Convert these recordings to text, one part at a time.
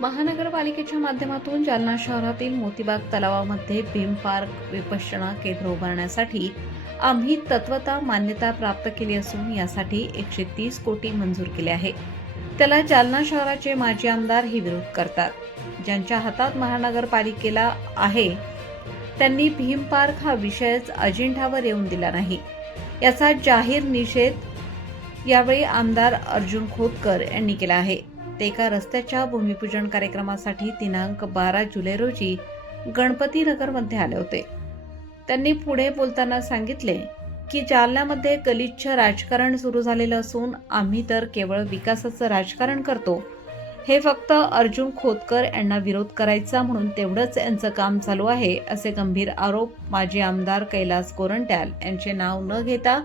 महानगरपालिकेच्या माध्यमातून जालना शहरातील मोतीबाग तलावामध्ये भीम पार्क विपश्यना केंद्र उभारण्यासाठी आम्ही तत्वता मान्यता प्राप्त केली असून यासाठी 130 कोटी मंजूर केले आहे. त्याला जालना शहराचे माजी आमदार हे विरोध करतात. ज्यांच्या हातात महानगरपालिकेला आहे त्यांनी भीम पार्क हा विषयच अजेंड्यावर येऊन दिला नाही. याचा जाहीर निषेध यावेळी आमदार अर्जुन खोतकर यांनी केला आहे. ते एका रस्त्याच्या भूमिपूजन कार्यक्रमासाठी दिनांक 12 जुलै रोजी गणपती नगरमध्ये आले होते. त्यांनी पुढे बोलताना सांगितले की जालन्यामध्ये गलिच्छ राजकारण सुरू झालेलं असून आम्ही तर केवळ विकासाचं राजकारण करतो. हे फक्त अर्जुन खोतकर यांना विरोध करायचा म्हणून तेवढंच यांचं काम चालू आहे, असे गंभीर आरोप माजी आमदार कैलास गोरंट्याल यांचे नाव न घेता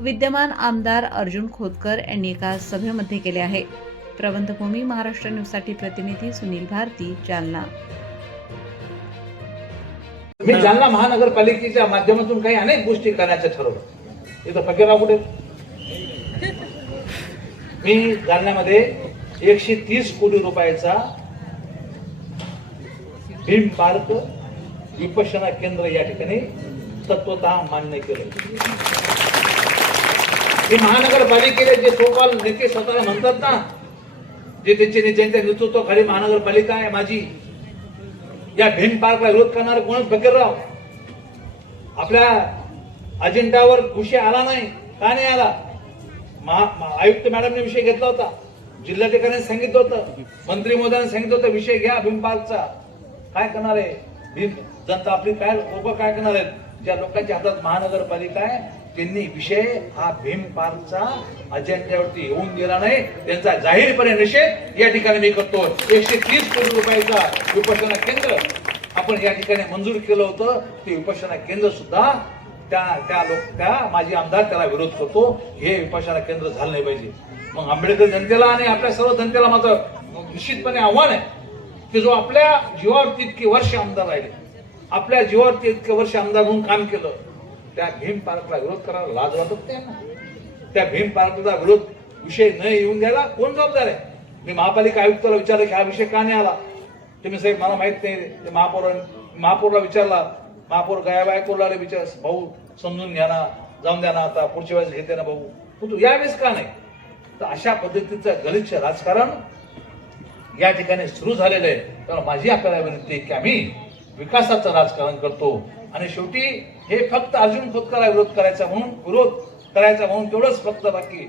विद्यमान आमदार अर्जुन खोतकर यांनी एका सभेमध्ये केले आहे. प्रबंधभूमी महाराष्ट्र न्यूजसाठी प्रतिनिधी सुनील भारती, जालना. मी जालना महानगरपालिकेच्या माध्यमातून काही अनेक गोष्टी करण्याचं ठरवलं. इथं फकीरराव कुठे? मी जालन्यामध्ये 130 कोटी रुपयाचा भीम पार्क विपश्यना केंद्र या ठिकाणी तत्वतः मान्य केलं. हे महानगरपालिकेचे जे सोकॉल नेते स्वतःला म्हणतात ना, जे त्यांच्या नेतृत्वाखाली महानगरपालिका आहे माझी, या भीम पार्कला विरोध करणारे कोणच फकीरराव आपल्या अजेंड्यावर विषय आला नाही. का नाही आला? आयुक्त मॅडमने विषय घेतला होता, जिल्हाधिकाऱ्यांनी सांगितलं होतं, मंत्री महोदयांनी सांगितलं होतं विषय घ्या भीम पार्कचा. काय करणार आहे भीम जनता आपली? काय लोक काय करणार आहेत? ज्या लोकांच्या हातात महानगरपालिका आहे त्यांनी विषय हा भीम पार्कचा अजेंड्यावरती येऊन दिला नाही. त्यांचा जाहीरपणे निषेध या ठिकाणी मी करतो. 130 कोटी रुपयाचा विपश्यना केंद्र आपण या ठिकाणी मंजूर केलं होतं. ते विपश्यना केंद्र सुद्धा त्या माजी आमदार त्याला विरोध करतो. हे विपश्यना केंद्र झालं नाही पाहिजे. मग आंबेडकर जनतेला आणि आपल्या सर्व जनतेला मात्र निश्चितपणे आव्हान आहे की जो आपल्या जीवावरती इतकी वर्ष आमदार राहिले, आपल्या जीवावरती इतके वर्ष आमदार म्हणून काम केलं, त्या भीम पार्कला विरोध करायला लाज वाटत नाही ना? त्या भीम पार्कचा विरोध विषय न येऊन द्यायला कोण जबाबदार आहे? मी महापालिका आयुक्ताला विचारलं की हा विषय का नाही आला. तुम्ही साहेब मला माहित नाही. महापौरला विचारला, महापौर गायबायकोला विचार, भाऊ समजून घ्या ना, जाऊन द्या ना, आता पुढच्या वेळेस घेते ना भाऊ, तू यावेळेस का नाही? तर अशा पद्धतीचं गलिच्छ राजकारण या ठिकाणी सुरू झालेलं आहे. तर माझी आपल्याला विनंती आहे की आम्ही विकासाचं राजकारण करतो आणि शेवटी हे फक्त अर्जुन खोतकरला विरोध करायचा म्हणून तेवढंच फक्त बाकी